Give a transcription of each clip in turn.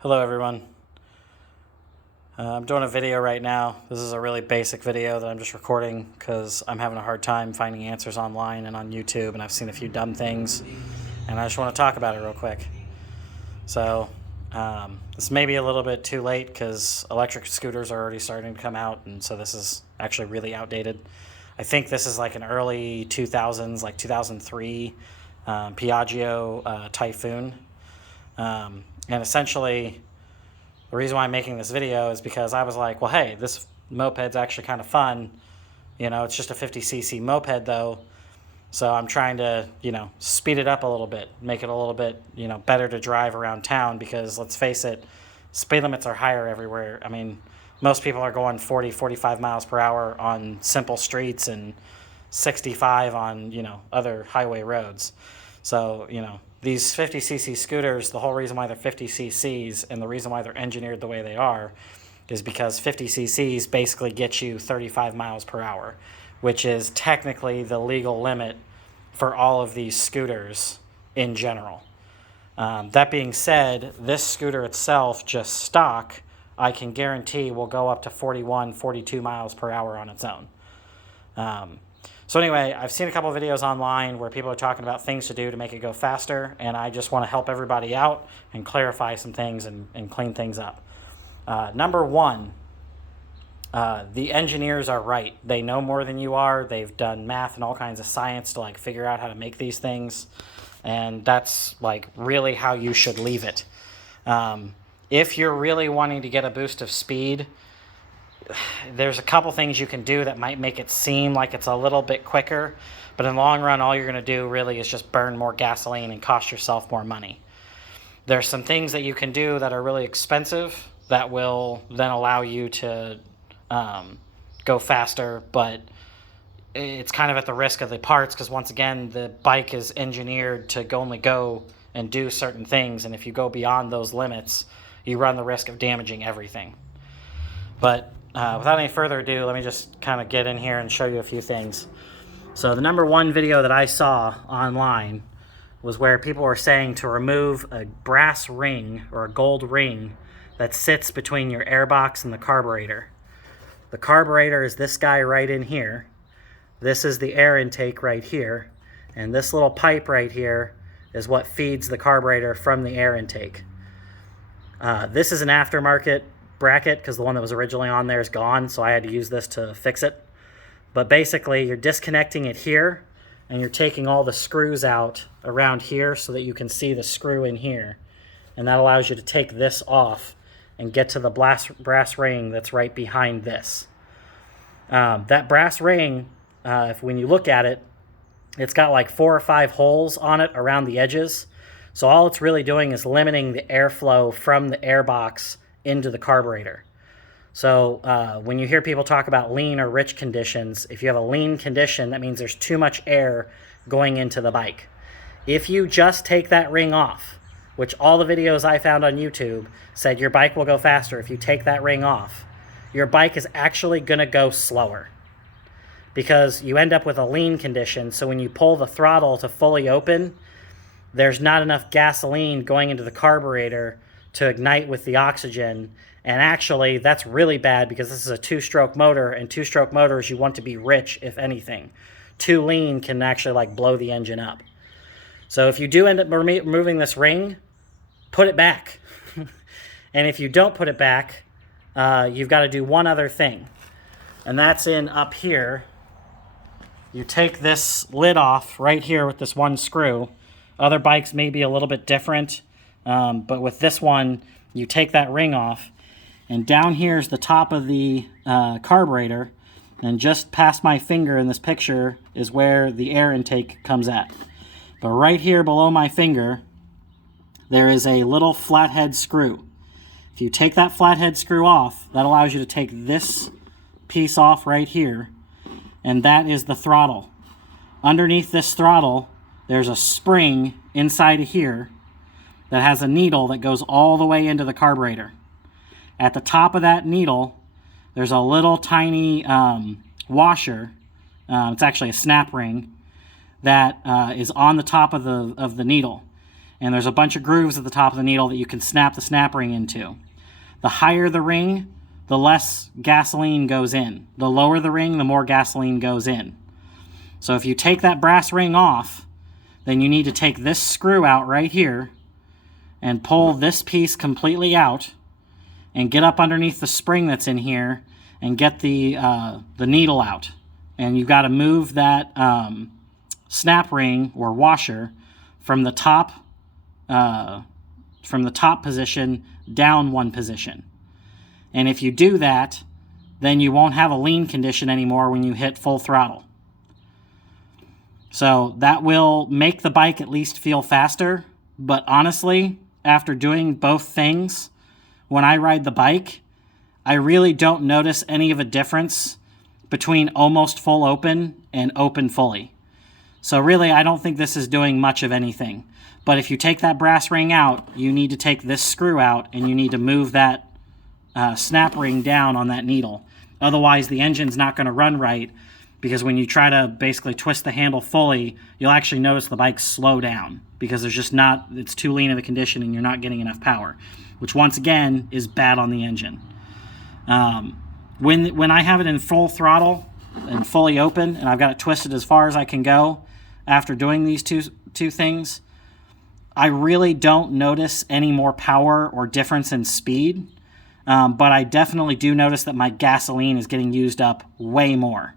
Hello everyone. I'm doing a video right now. This is a really basic video that I'm just recording because I'm having a hard time finding answers online and on YouTube, and I've seen a few dumb things, and I just want to talk about it real quick. So this may be a little bit too late because electric scooters are already starting to come out, and so this is actually really outdated. I think this is like an early 2000s, like 2003 Piaggio Typhoon. And essentially, the reason why I'm making this video is because I was like, well, hey, this moped's actually kind of fun. You know, it's just a 50cc moped, though. So I'm trying to, speed it up a little bit, make it a little bit, better to drive around town because, let's face it, speed limits are higher everywhere. I mean, most people are going 40, 45 miles per hour on simple streets and 65 on, other highway roads. So, these 50cc scooters, the whole reason why they're 50cc's and the reason why they're engineered the way they are is because 50cc's basically get you 35 miles per hour, which is technically the legal limit for all of these scooters in general. That being said, this scooter itself, just stock, I can guarantee will go up to 41, 42 miles per hour on its own. So anyway, I've seen a couple of videos online where people are talking about things to do to make it go faster, and I just want to help everybody out and clarify some things and clean things up. Number one, the engineers are right. They know more than you are. They've done math and all kinds of science to figure out how to make these things, and that's really how you should leave it. If you're really wanting to get a boost of speed, there's a couple things you can do that might make it seem like it's a little bit quicker, but in the long run, all you're going to do really is just burn more gasoline and cost yourself more money. There's some things that you can do that are really expensive that will then allow you to go faster, but it's kind of at the risk of the parts because, once again, the bike is engineered to only go and do certain things, and if you go beyond those limits, you run the risk of damaging everything. But without any further ado, let me just kind of get in here and show you a few things. So the number one video that I saw online was where people were saying to remove a brass ring or a gold ring that sits between your airbox and the carburetor. The carburetor is this guy right in here. This is the air intake right here. And this little pipe right here is what feeds the carburetor from the air intake. This is an aftermarket bracket because the one that was originally on there is gone, so I had to use this to fix it. But basically, you're disconnecting it here, and you're taking all the screws out around here so that you can see the screw in here. And that allows you to take this off and get to the brass ring that's right behind this. That brass ring, when you look at it, it's got 4 or 5 holes on it around the edges. So all it's really doing is limiting the airflow from the airbox into the carburetor. So when you hear people talk about lean or rich conditions, if you have a lean condition, that means there's too much air going into the bike. If you just take that ring off, which all the videos I found on YouTube said your bike will go faster if you take that ring off, your bike is actually going to go slower because you end up with a lean condition. So when you pull the throttle to fully open, there's not enough gasoline going into the carburetor to ignite with the oxygen, and actually that's really bad because this is a 2-stroke motor, and 2-stroke motors you want to be rich, if anything. Too lean can actually blow the engine up. So if you do end up removing this ring, put it back. And if you don't put it back, you've got to do one other thing, and that's in up here. You take this lid off right here with this one screw. Other bikes may be a little bit different. But with this one, you take that ring off, and down here is the top of the carburetor, and just past my finger in this picture is where the air intake comes at. But right here below my finger, there is a little flathead screw. If you take that flathead screw off, that allows you to take this piece off right here, and that is the throttle. Underneath this throttle, there's a spring inside of here that has a needle that goes all the way into the carburetor. At the top of that needle, there's a little tiny washer. It's actually a snap ring that is on the top of the needle. and there's a bunch of grooves at the top of the needle that you can snap the snap ring into. The higher the ring, the less gasoline goes in. The lower the ring, the more gasoline goes in. So if you take that brass ring off, then you need to take this screw out right here and pull this piece completely out and get up underneath the spring that's in here and get the needle out. And you've got to move that snap ring or washer from the top position down one position. And if you do that, then you won't have a lean condition anymore when you hit full throttle. So that will make the bike at least feel faster. But honestly, after doing both things, when I ride the bike, I really don't notice any of a difference between almost full open and open fully. So really, I don't think this is doing much of anything. But if you take that brass ring out, you need to take this screw out and you need to move that snap ring down on that needle. Otherwise, the engine's not going to run right, because when you try to basically twist the handle fully, you'll actually notice the bike slow down because it's too lean of a condition and you're not getting enough power, which once again is bad on the engine. When I have it in full throttle and fully open and I've got it twisted as far as I can go after doing these two things, I really don't notice any more power or difference in speed. But I definitely do notice that my gasoline is getting used up way more.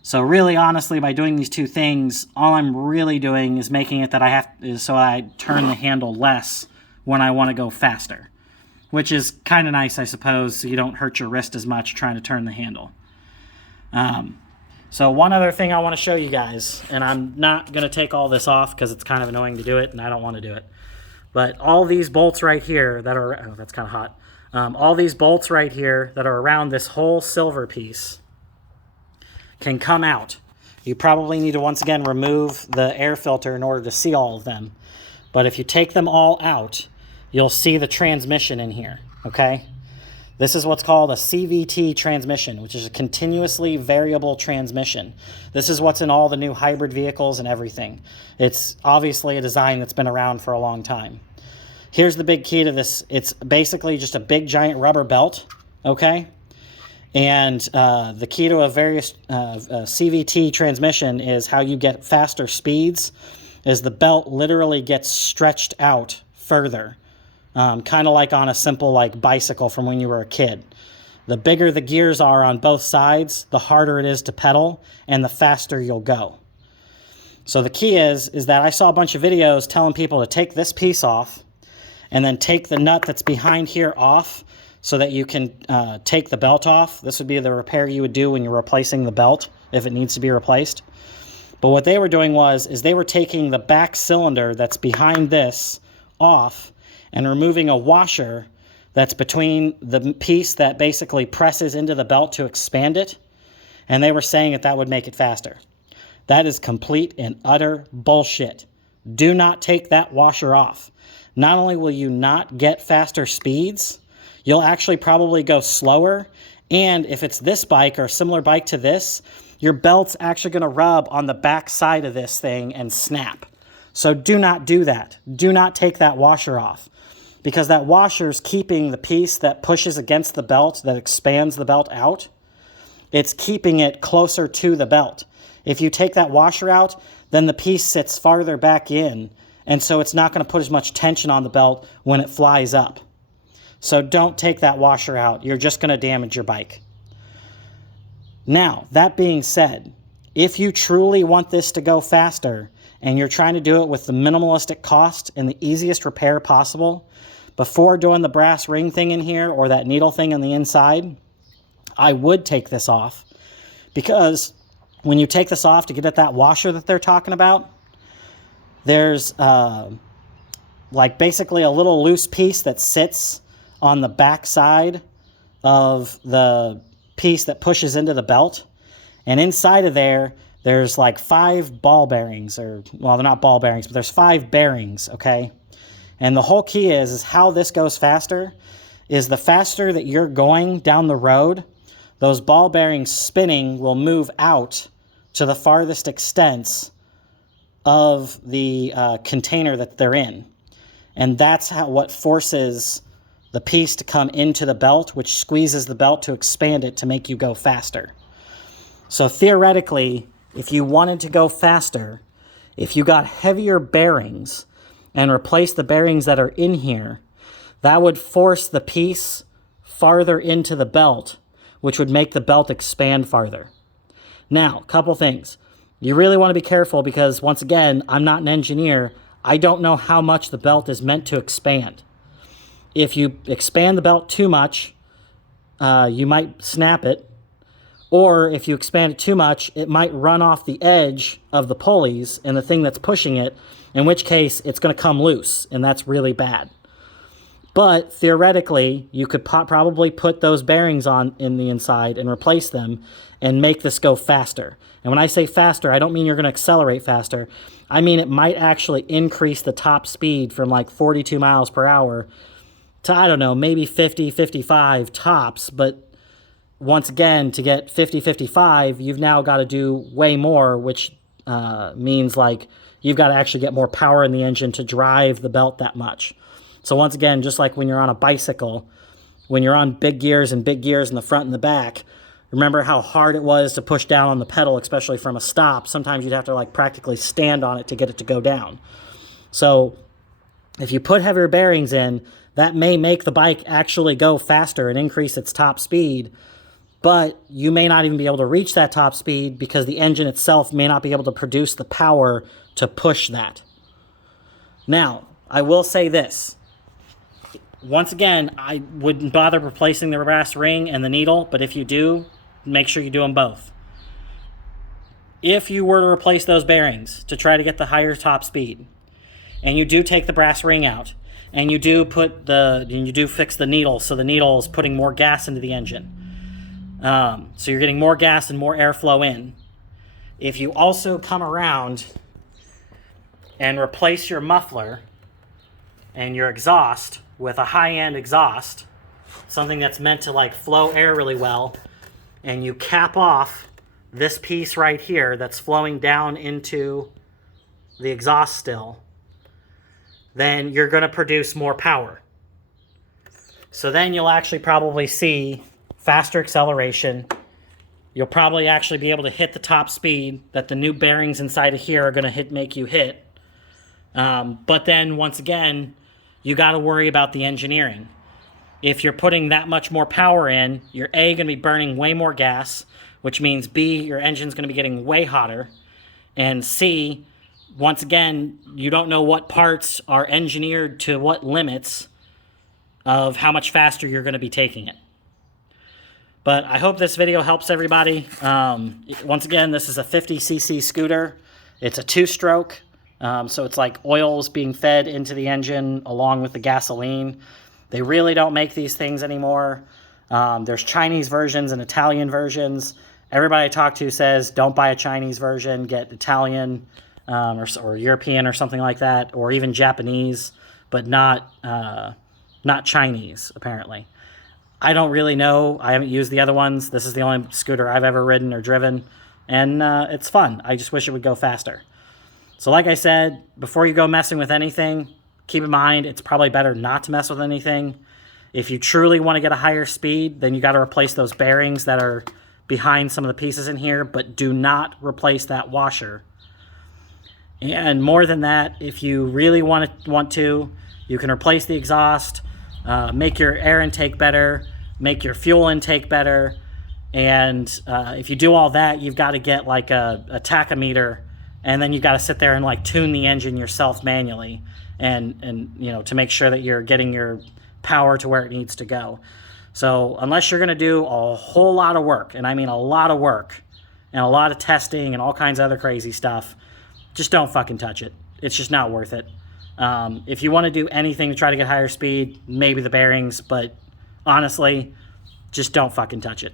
So really, honestly, by doing these two things, all I'm really doing is making it that I turn the handle less when I want to go faster, which is kind of nice, I suppose, so you don't hurt your wrist as much trying to turn the handle. So one other thing I want to show you guys, and I'm not going to take all this off because it's kind of annoying to do it, and I don't want to do it. But all these bolts right here that are, oh, that's kind of hot. All these bolts right here that are around this whole silver piece can come out. You probably need to once again remove the air filter in order to see all of them. But if you take them all out, you'll see the transmission in here, okay? This is what's called a CVT transmission, which is a continuously variable transmission. This is what's in all the new hybrid vehicles and everything. It's obviously a design that's been around for a long time. Here's the big key to this. It's basically just a big giant rubber belt, okay? And the key to a CVT transmission is how you get faster speeds is the belt literally gets stretched out further, kind of like on a simple bicycle from when you were a kid. The bigger the gears are on both sides, the harder it is to pedal and the faster you'll go. So the key is that I saw a bunch of videos telling people to take this piece off and then take the nut that's behind here off so that you can take the belt off. This would be the repair you would do when you're replacing the belt if it needs to be replaced. But what they were doing is they were taking the back cylinder that's behind this off and removing a washer that's between the piece that basically presses into the belt to expand it. And they were saying that would make it faster. That is complete and utter bullshit. Do not take that washer off. Not only will you not get faster speeds, you'll actually probably go slower. And if it's this bike or a similar bike to this, your belt's actually going to rub on the back side of this thing and snap. So do not do that. Do not take that washer off, because that washer's keeping the piece that pushes against the belt, that expands the belt out. It's keeping it closer to the belt. If you take that washer out, then the piece sits farther back in, and so it's not going to put as much tension on the belt when it flies up. So don't take that washer out. You're just going to damage your bike. Now, that being said, if you truly want this to go faster and you're trying to do it with the minimalistic cost and the easiest repair possible, before doing the brass ring thing in here or that needle thing on the inside, I would take this off, because when you take this off to get at that washer that they're talking about, there's basically a little loose piece that sits on the back side of the piece that pushes into the belt. And inside of there's 5 ball bearings, or, well, they're not ball bearings, but there's 5 bearings, okay? And the whole key is how this goes faster is the faster that you're going down the road, those ball bearings spinning will move out to the farthest extents of the container that they're in. And that's what forces the piece to come into the belt, which squeezes the belt to expand it to make you go faster. So theoretically, if you wanted to go faster, if you got heavier bearings and replaced the bearings that are in here, that would force the piece farther into the belt, which would make the belt expand farther. Now, a couple things. You really want to be careful because, once again, I'm not an engineer. I don't know how much the belt is meant to expand. If you expand the belt too much, you might snap it. Or if you expand it too much, it might run off the edge of the pulleys and the thing that's pushing it, in which case it's going to come loose, and that's really bad. But theoretically, you could probably put those bearings on in the inside and replace them and make this go faster. And when I say faster, I don't mean you're going to accelerate faster. I mean it might actually increase the top speed from like 42 miles per hour to, I don't know, maybe 50, 55 tops. But once again, to get 50, 55, you've now got to do way more, which means like you've got to actually get more power in the engine to drive the belt that much. So once again, just like when you're on a bicycle, when you're on big gears in the front and the back, remember how hard it was to push down on the pedal, especially from a stop. Sometimes you'd have to like practically stand on it to get it to go down. So if you put heavier bearings in, that may make the bike actually go faster and increase its top speed, but you may not even be able to reach that top speed because the engine itself may not be able to produce the power to push that. Now, I will say this. Once again, I wouldn't bother replacing the brass ring and the needle, but if you do, make sure you do them both. If you were to replace those bearings to try to get the higher top speed, and you do take the brass ring out, and you do fix the needle, so the needle is putting more gas into the engine. So you're getting more gas and more airflow in. If you also come around and replace your muffler and your exhaust with a high-end exhaust, something that's meant to like flow air really well, and you cap off this piece right here that's flowing down into the exhaust still, then you're going to produce more power. So then you'll actually probably see faster acceleration. You'll probably actually be able to hit the top speed that the new bearings inside of here are going to make you hit. But then once again, you got to worry about the engineering. If you're putting that much more power in, you're A, going to be burning way more gas, which means B, your engine's going to be getting way hotter, and C, once again, you don't know what parts are engineered to what limits of how much faster you're going to be taking it. But I hope this video helps everybody. Once again, this is a 50cc scooter. It's a two-stroke. So it's like oil's being fed into the engine along with the gasoline. They really don't make these things anymore. There's Chinese versions and Italian versions. Everybody I talk to says don't buy a Chinese version, get Italian or European or something like that, or even Japanese, but not Chinese, apparently. I don't really know. I haven't used the other ones. This is the only scooter I've ever ridden or driven, and it's fun. I just wish it would go faster. So like I said, before you go messing with anything, keep in mind it's probably better not to mess with anything. If you truly want to get a higher speed, then you got to replace those bearings that are behind some of the pieces in here, but do not replace that washer. And more than that, if you really want to, you can replace the exhaust, make your air intake better, make your fuel intake better, and if you do all that, you've got to get like a tachometer, and then you've got to sit there and like tune the engine yourself manually, and you know, to make sure that you're getting your power to where it needs to go. So unless you're going to do a whole lot of work, and I mean a lot of work, and a lot of testing and all kinds of other crazy stuff, just don't fucking touch it. It's just not worth it. If you want to do anything to try to get higher speed, maybe the bearings, but honestly, just don't fucking touch it.